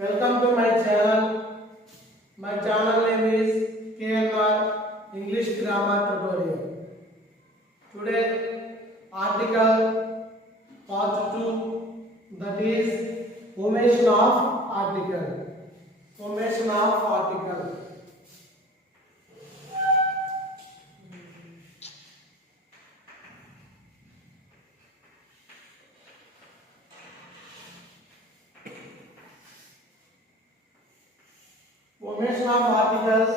Welcome to my channel. My channel name is KNR English Grammar Tutorial. Today article part 2, that is formation of article. Formation of article. Formation of articles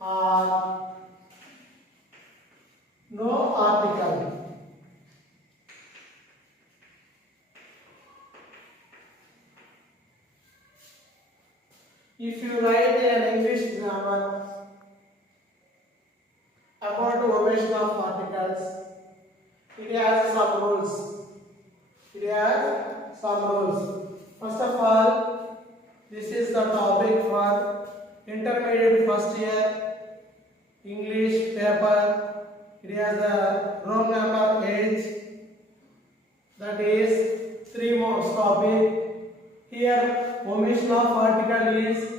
are no article. If you write an English grammar about formation of articles, it has some rules. It has some rules. First of all, this is the topic for intermediate first year English paper. It has the roll number 8, that is 3 marks topic. Here omission of article is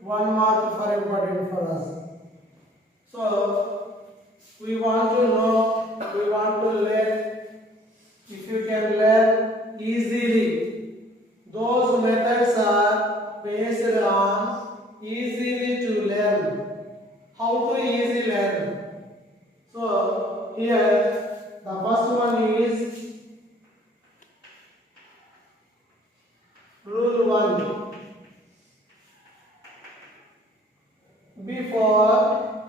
1 mark for important for us. So we want to know, we want to learn. If you can learn easily, those methods are based on easily to learn. How to easily learn? So here the first one is rule 1. Before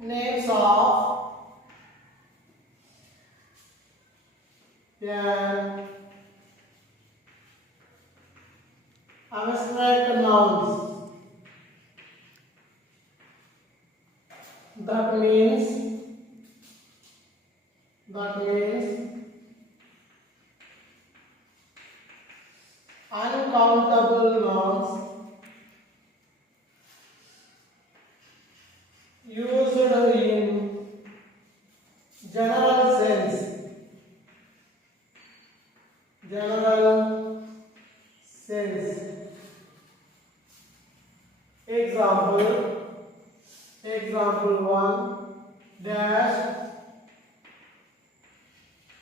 names of abstract nouns, that means uncountable nouns used in general sense. Example 1 dash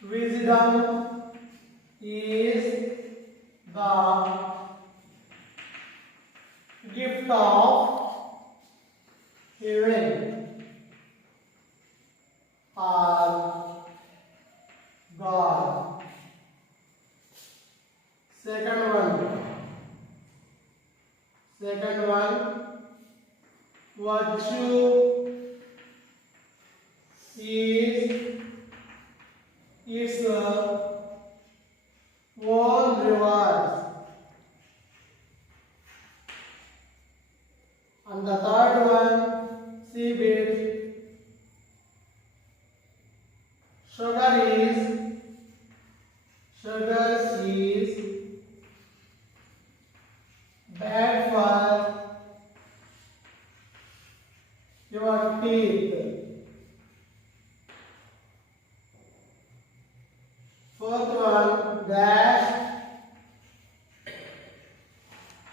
wisdom is the gift of heaven or God. Second one, virtue is its own reward. And the third one, seabed, sugar is bad for your teeth. Fourth one, dash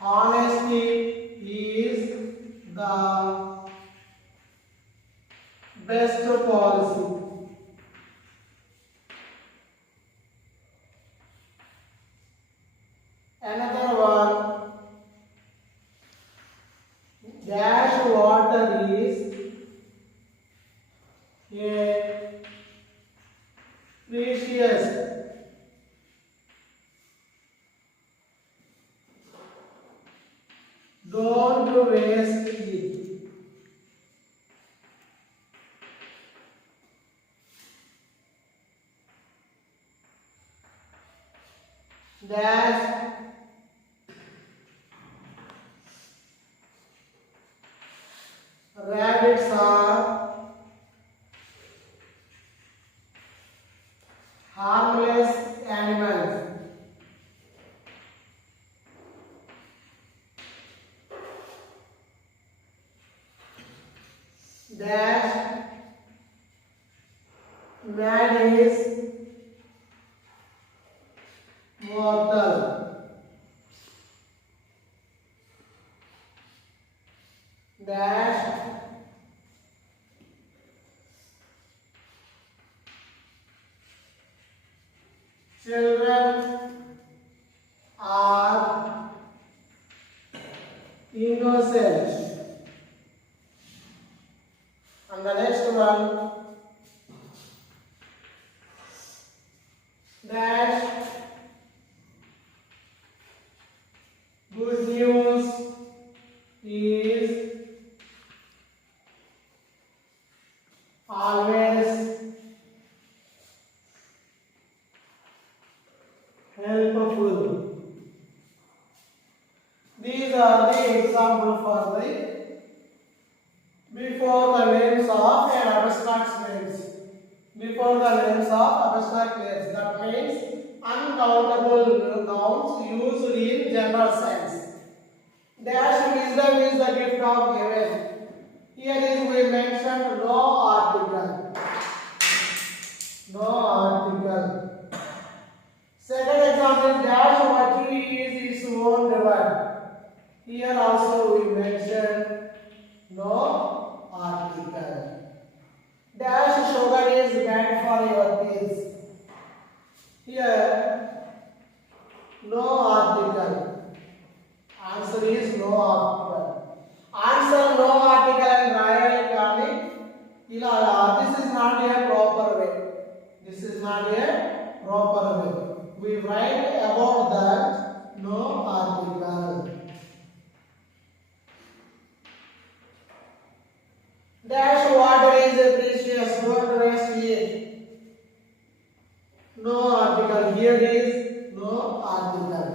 honesty is the best policy. Another one, dash water is a precious. Don't waste it. Dash rabbits are harmless animals. Dash Man is mortal. Dash children are innocent. And the next one, dash good news is always helpful. These are the examples for the before the names of an abstract names. Before the names of abstract names. That means uncountable nouns used in general sense. Dash wisdom is the gift of given. Here is we mentioned no article. No article. Second example, dash what is its own river. Here also we mentioned no article. Dash sugar is bad for your teeth. Here no article. Answer is no article. Answer no article and రాయాలి కానీ ఇలా this is not a proper way. This is not a proper way. We write about that no article. Dash water is precious, don't waste it. No article. Here is no article.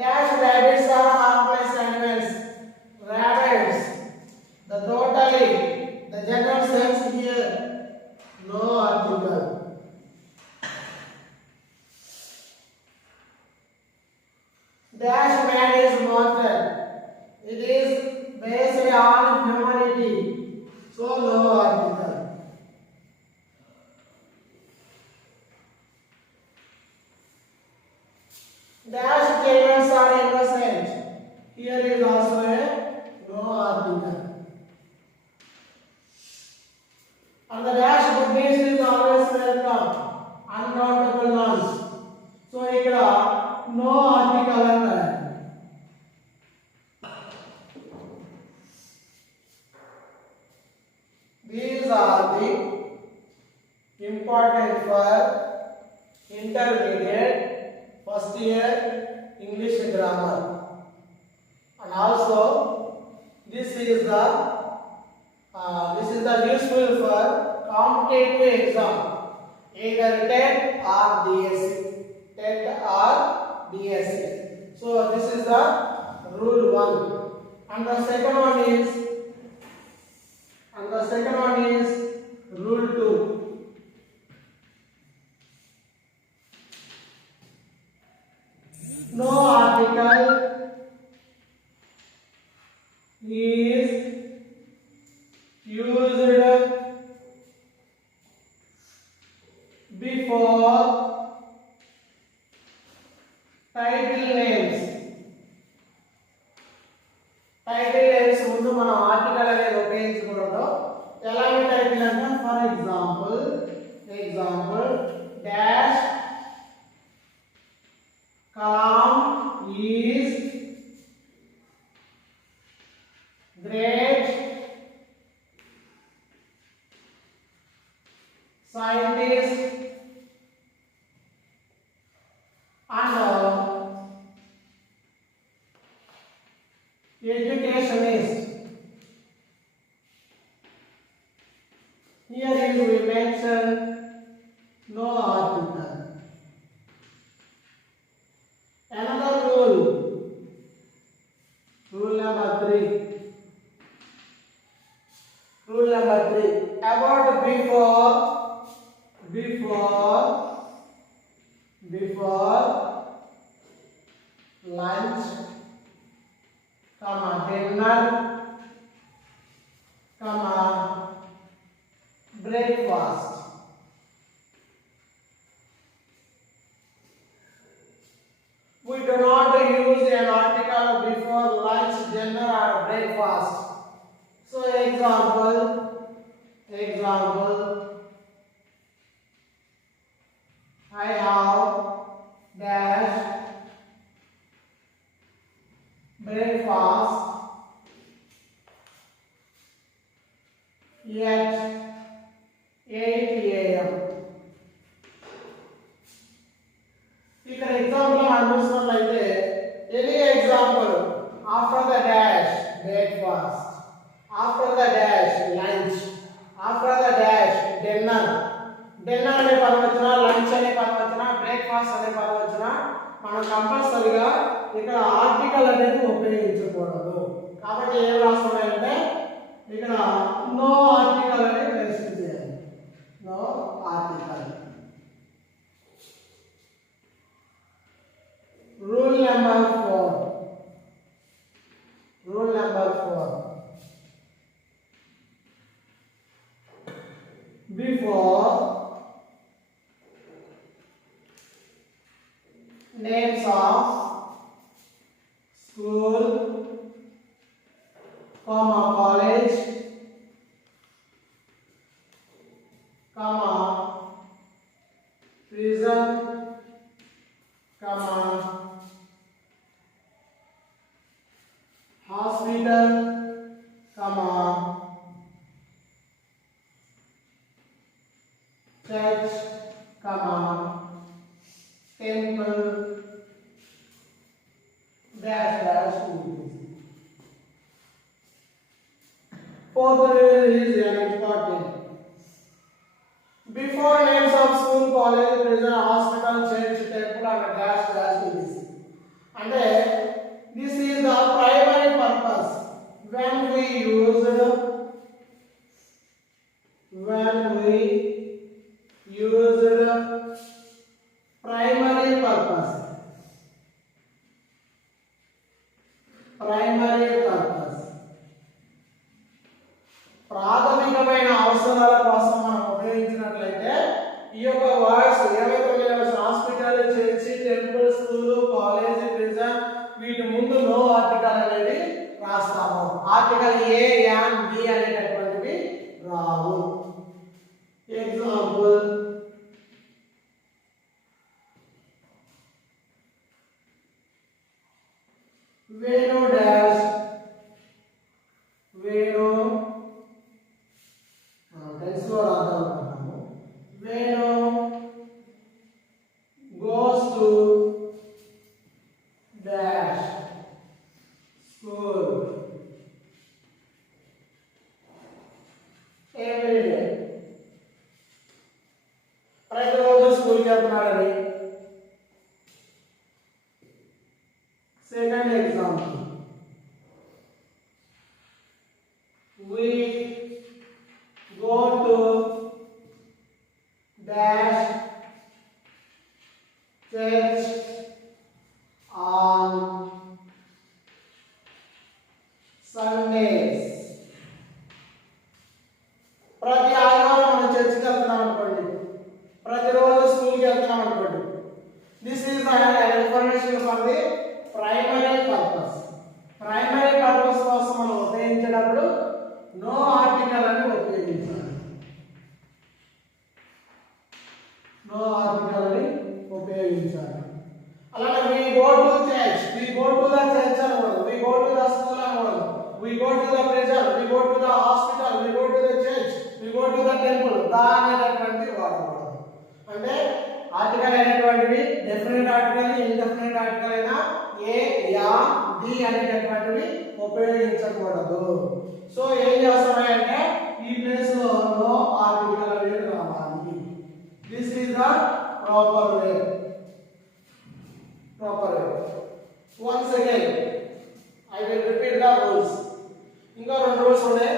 Dash rabbits are harmless animals. Rabbits. The totally, the general sense here. No article. Dash man is mortal. It is based on humanity. So no article. Dash children are innocent. Here is also a no article. And the dash goodness is always welcome. Uncountable nouns. So here no article and these are the important for intermediate first year English grammar. And also this is the useful for competitive exam, either TET or DSC. TET or DSC. So this is the rule 1. And the second one is rule 2. No article is used before title names. Title names ముందు మనం ఆర్టికల్ అనేది ఉపయోగించకూడదు. ఎలాంటి టైటిల్ అంటే for example dash Kalam is great scientist and educationist. Here is we mention no article. Another rule number 3. Rule number 3. About before lunch, dinner, break. example, I have dash breakfast at 8 a.m. ఇక్కడ ఎగ్జాంపుల్ మనం చూసినట్లయితే any example after the dash breakfast, after the dash lunch, after the dash dinner. Dinner అనే పదం వచ్చినా, లంచ్ అనే పదం వచ్చినా, బ్రేక్ఫాస్ట్ అనే పదం వచ్చినా మనం కంపల్సరీగా ఇక్కడ ఆర్టికల్ అనేది ఉపయోగించకూడదు. కాబట్టి ఏం రాస్తామంటే ఇక్కడ నో ఆర్టికల్ అనేది మెన్షన్ చేయాలి. No article. Rule number 4. Rule number 4. Before names of school, comma college, comma prison, comma hospital, comma church, comma temple, dash dash school. Fourth rule is very important. Before names of school, college, prison, hospital, church, temple and dash dash schools. And this is the primary purpose. When we use primary purpose. Primary purpose. ప్రాథమికమైన అవసరాల కోసం మనం ఉపయోగించినట్లయితే ఈ యొక్క వర్డ్స్ ఏవైతే hospital, church, temple, school, college, prison వీటి ముందు నో ఆర్టికల్ అనేది రాస్తాము. ఆర్టికల్ ఏ, యాన్, బి అనేటటువంటివి రావు. ఎగ్జాంపుల్ వేణు డాష్ వేణు తెలుసులో రాద్దాం. Venu goes to dash school every day. ప్రతిరోజు స్కూల్కి వెళ్తున్నాడని. Second example we go to dash church on Sundays. ప్రతి ఆదివారం మనం చర్చికి వెళ్తున్నాం అనుకోండి, ప్రతిరోజు స్కూల్కి వెళ్తున్నాం అనుకోండి. This is information for the primary purpose. Primary purpose కోసం మనం ఉపయోగించేటప్పుడు నో ఆర్టికల్ అని ఉపయోగించాలి. నో ఆర్టికల్ అని ఉపయోగించాలి. అలాగే we go to church, we go to the church అనకూడదు, we go to the school అనకూడదు, we go to the prison, we go to the hospital, we go to the church, we go to the temple. దా అనేటటువంటి వాడకూడదు. అంటే ఆర్టికల్ అనేటువంటివి definite article, indefinite article అయినా ఏ, yeah, the అనేటటువంటివి ఉపయోగించకూడదు. సో ఏం చేస్తామంటే ఈ ప్లేస్ లో నో ఆర్టికల్ అనేది రావాలి. This is the proper way. Once again I will repeat the rules. ఇంకా రెండు రూల్స్ ఉన్నాయి.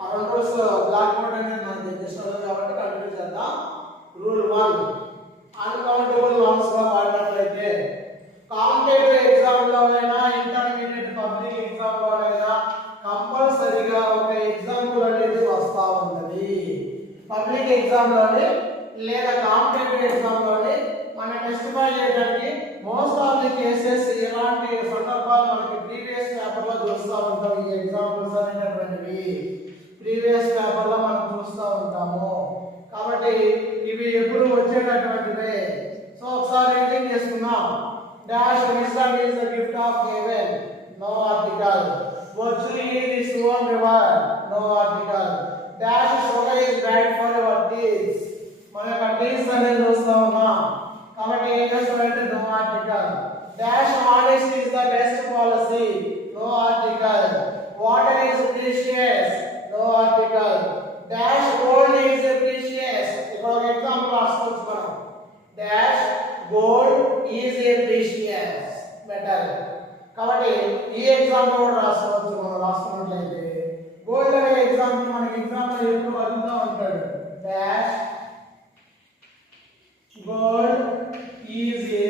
ఆ రెండు రూల్స్ బ్లాక్ బోర్డ్ అనేది మనకి ఇష్టం కాబట్టి కంటిన్యూ చేద్దాం. రూల్ 1, అన్కౌంటబుల్ నౌన్స్ గా వాడినట్లయితే కాంపిటేటివ్ ఎగ్జామ్ లోనైనా, ఇంటర్మీడియట్ పబ్లిక్ ఎగ్జామ్ లోనైనా కంపల్సరీగా ఒక ఎగ్జాంపుల్ అనేది వస్తా ఉన్నది. పబ్లిక్ ఎగ్జామ్ లోని లేదా కాంపిటేటివ్ ఎగ్జామ్ లోని మనం టెస్టిఫై చేయడానికి మోస్ట్ ఆఫ్ ది కేసెస్ ఇలాంటి సందర్భాలు మనకి ప్రీవియస్ పేపర్ లో చూస్తూ ఉంటాం. ఈ ఎగ్జాంపుల్స్ అనేటువంటివి ప్రీవియస్ పేపర్ లో మనం చూస్తూ ఉంటాము. కాబట్టి ఇవి ఎప్పుడు వచ్చేటటువంటివే. సో ఒకసారి రీడింగ్ చేసుకుందాం. Dash wisdom is the gift of heaven, no article. Virtual is its own reward, no article. Dash sugar is bad for your teeth. మన యొక్క టీత్ అనేది చూస్తూ ఉన్నాం. కాబట్టి ఏం చేస్తామంటే no article. Dash honest is the best policy, no article. Water is precious, no article. Dash gold is precious. ఇక్కడ ఒక ఎగ్జాంపుల్ రాసుకోవచ్చు మనం. Dash gold is a precious metal. కాబట్టి ఈ ఎగ్జాంపుల్ కూడా రాసుకోవచ్చు మనం రాసుకున్నట్లయితే. గోల్డ్ అనే ఎగ్జాంపుల్ మనకి ఎగ్జాంపుల్ ఎప్పుడు అడుగుతూ ఉంటాడు. Dash gold is a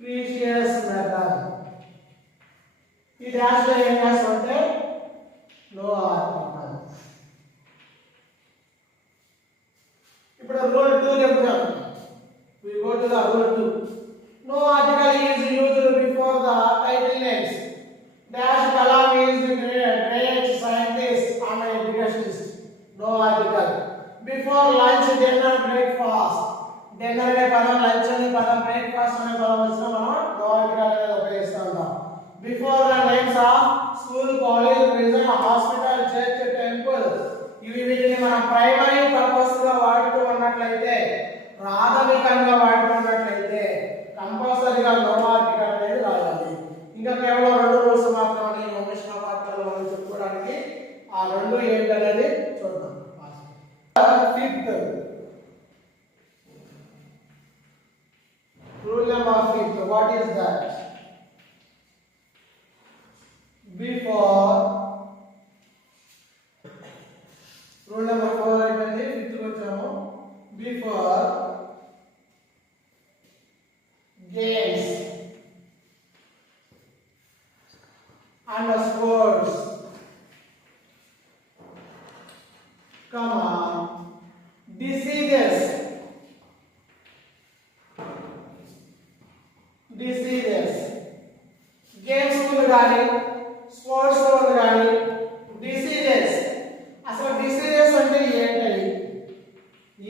precious metal. ఈ డాష్ లో ఏం రాస్తామంటే నో ఆర్టికల్. ఇప్పుడు రూల్ 2 చెప్తాం. we go to the rule 2. No article is used before the title names. Dash Kalam is the great scientist and educationist, no article. Before lunch, dinner, breakfast. dinner అనే పదం, lunch అనే పదం, breakfast అనే పదం వచ్చినా మనం no article అనేది ఉపయోగిస్తూ ఉంటాం. Before the names of school, college, prison, hospital, church, temple. ఇవి వీటిని మనం ప్రైమరీ పర్పస్ గా వాడుతూ ఉన్నట్లయితే, ప్రాథమికంగా వాడుతూ ఉన్నట్లయితే కంపల్సరీగా నో ఆర్టికల్ అనేది రాయాలి. ఇంకా కేవలం 2 రూల్స్ మాత్రమే ఈ ఒమిషన్ ఆఫ్ ఆర్టికల్ మనం చెప్పుకోవడానికి. ఆ 2 ఏంటనేది చూద్దాం. Fifth rule number 5. What is that? Before rule number 4 అయిపోయింది. 5th వచ్చాము. Before games and sports, diseases games ముందు కానీ స్పోర్ట్స్ లో కానీ డిసీజెస్. అసలు డిసీజెస్ అంటే ఏంటి?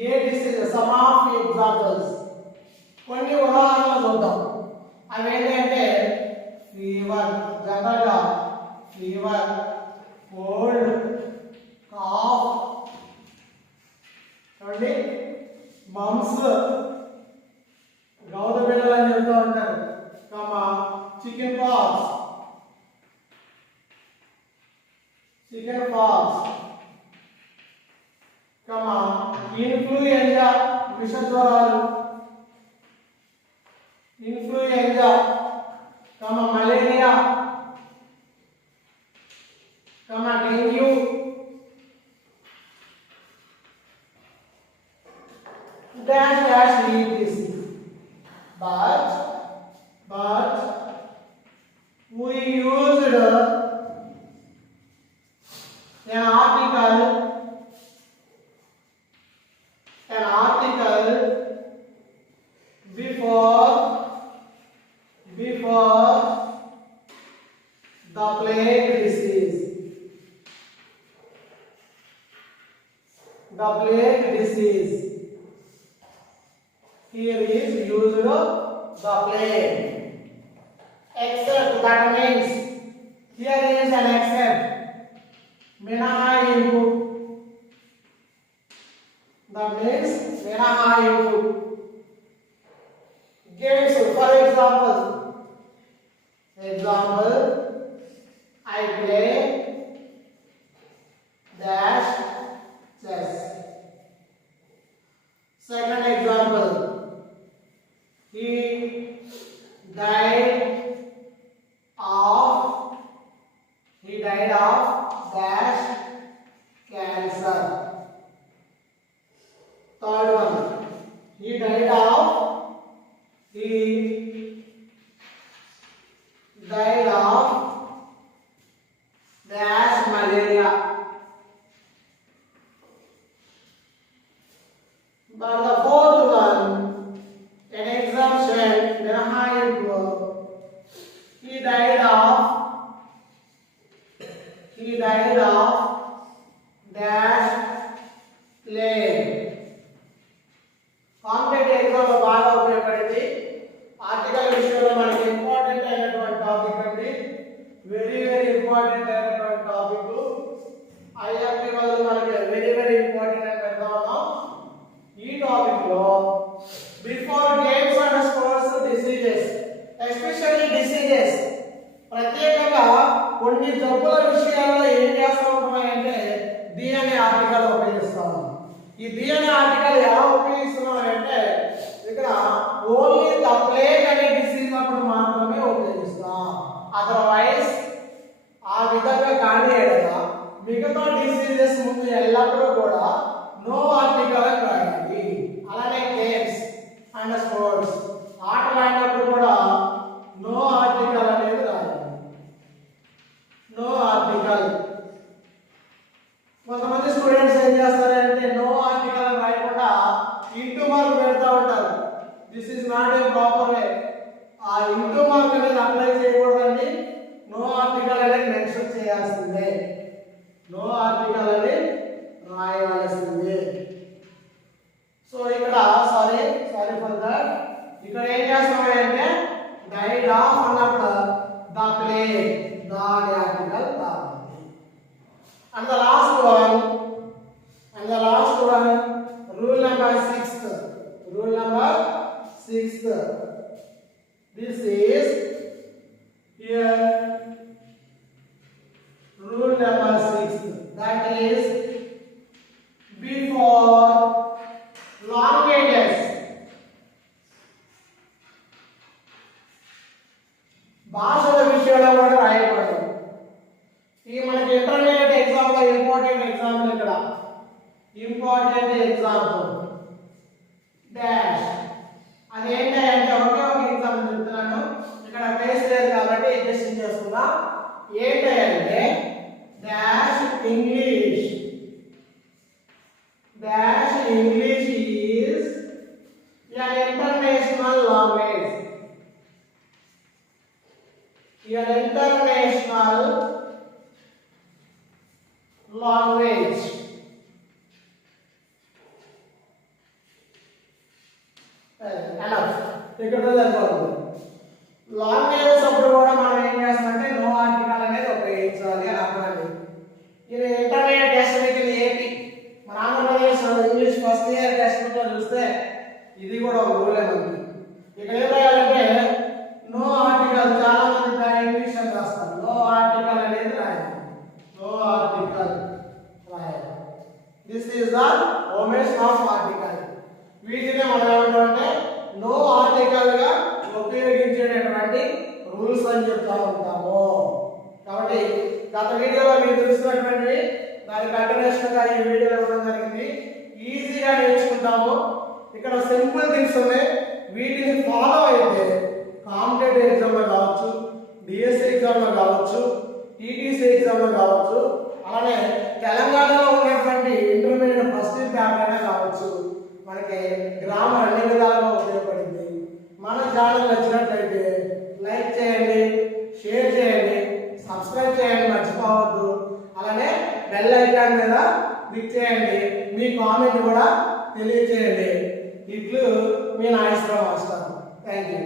ఏ డిసీజెస్? సమ్ ఆఫ్ ఎగ్జాంపుల్స్, కొన్ని ఉదాహరణలు చూద్దాం. అవి ఏంటంటే ఫీవర్, జనరల్ గా ఫీవర్, కోల్డ్, కాఫ్, చూడండి మమ్స్, గౌత బిడ్డలు అని చెప్తూ ఉంటారు. చికెన్ పాక్స్, ఇన్ఫ్లుయెంజా, విష జ్వరాలు, malaria, dengue, dash dash leave this. But we used an article before the plague disease. Here is used the plague. Except, that means here is an except. మినహాయింపు. That means మినహాయింపు. Games, for example, I play dash chess. Second example, he died of dash cancer. Third one, he died of dash malaria. But the fourth one, an exemption, he died of he died of dash plague. Competitive exam లో బాగా ఉపయోగపడింది. ఆర్టికల్ విషయంలో మనకి ఇంపార్టెంట్ అయినటువంటి టాపిక్ అండి, very important అయినటువంటి topic. IMP వల్ల మనకి వెరీ ఇంపార్టెంట్ అని పెడతాము. ఈ టాపిక్ లో before games and sports diseases, especially diseases, ప్రత్యేకంగా కొన్ని జబ్బుల విషయాల్లో ఏం చేస్తూ ఉంటామంటే DNA ఆర్టికల్ ఉపయోగిస్తాము. ఈ DNA ఆర్టికల్ ఎలా ఉపయోగిస్తున్నామంటే ఇక్కడ ఓన్లీ ద ప్లేగ్ అనే డిసీజ్ అప్పుడు మాత్రమే ఉపయోగిస్తాం. అదర్వైజ్ ఆ విధంగా కానీ మిగతా డిసీజెస్ ముందు ఎల్లప్పుడూ కూడా నో ఆర్టికల్ అని రాయాలి. అలానే గేమ్స్ అండ్ స్పోర్ట్స్, ఆటలు ఆడినప్పుడు కూడా నో ఆర్టికల్ అనేది రాయాలి. No article. కొంతమంది స్టూడెంట్స్ ఏం చేస్తారంటే నో ఆర్టికల్ అని రాయకుండా ఇంటూ మార్క్ పెడతా ఉంటారు. This is not a proper way. ఆ ఇంటూ మార్క్ అనేది అప్లై చేయకూడదండి. నో ఆర్టికల్ అనేది మెన్షన్ చేయాల్సిందే. నో ఆర్టికల్ అనేది రాయవలసిందే. సో ఇక్కడ సారీ ఫర్ దట్, ఇక్కడ ఏం చేస్తామంటే డైడ్ ఆఫ్ అన్నప్పుడు ద ప్లేగ్, ద ఆర్టికల్ కావాలి. And the last one, rule number 6th. Rule number 6th. This is here. Rule number 6th. That is before languages. భాషల విషయంలో కూడా రాయకూడదు. ఈ మనకి ఇంటర్మీడియట్ ఎగ్జామ్ లో ఇంపార్టెంట్ ఎగ్జాంపుల్, ఇక్కడ ఇంపార్టెంట్ ఎగ్జాంపుల్ డాష్. అదేంటి అంటే ఒకే ఒక ఎగ్జాంపుల్ చెప్తున్నాను, ఇక్కడ పేస్ట్ లేదు కాబట్టి అడ్జస్ట్ చేసుకుందాం. ఏంటంటే dash English. Dash English is an international language. An international language. Enough. ఇక్కడ సరిపోతుంది. లాంగ్వేజెస్ అప్పుడు కూడా మనం ఏం చేస్తామంటే నో ఆర్టికల్ అనేది ఉపయోగించాలి అని అర్థమండి. ఇది ఇంటర్మీడియట్ టెక్స్ట్ బుక్ ఇది ఏపీ, మన Andhra Pradesh English first year text book లో చూస్తే ఇది కూడా ఒక రూల్ మనకి. ఇక్కడ ఏం రాయాలంటే నో ఆర్టికల్. చాలా మంది ఇంగ్లీష్ అని రాస్తారు, నో ఆర్టికల్ అనేది రాయాలి. నో ఆర్టికల్ రాయాలి. This is the omission of article. వీటిని మనం ఏమంటామంటే నో ఆర్టికల్ గా ఉపయోగించేటటువంటి రూల్స్ అని చెప్తా ఉంటాము. కాబట్టి గత వీడియోలో మీరు చూసినటువంటి దాని కంటిన్యూషన్ గా ఈ వీడియోలో ఇవ్వడం జరిగింది. ఈజీగా నేర్చుకుంటాము. ఇక్కడ సింపుల్ థింగ్స్ ఉన్నాయి, వీటిని ఫాలో అయితే కాంపిటేటివ్ ఎగ్జామ్ లో కావచ్చు, డిఎస్సి ఎగ్జామ్ లో కావచ్చు, టీటీసీ ఎగ్జామ్ లో కావచ్చు, అలానే తెలంగాణలో ఉన్నటువంటి ఇంటర్మీడియట్ ఫస్ట్ ఇయర్ పేపర్ అయినా కావచ్చు, మనకి గ్రామర్ అన్ని విధాలుగా ఉపయోగపడింది. మన ఛానల్ నచ్చినట్లయితే లైక్ చేయండి, షేర్ చేయండి, సబ్స్క్రైబ్ చేయండి మర్చిపోవద్దు. అలానే బెల్ ఐకాన్ మీద క్లిక్ చేయండి. మీ కామెంట్ కూడా తెలియచేయండి. ఇట్లు మీ నాగేశ్వరరావు మాస్టర్. Thank you.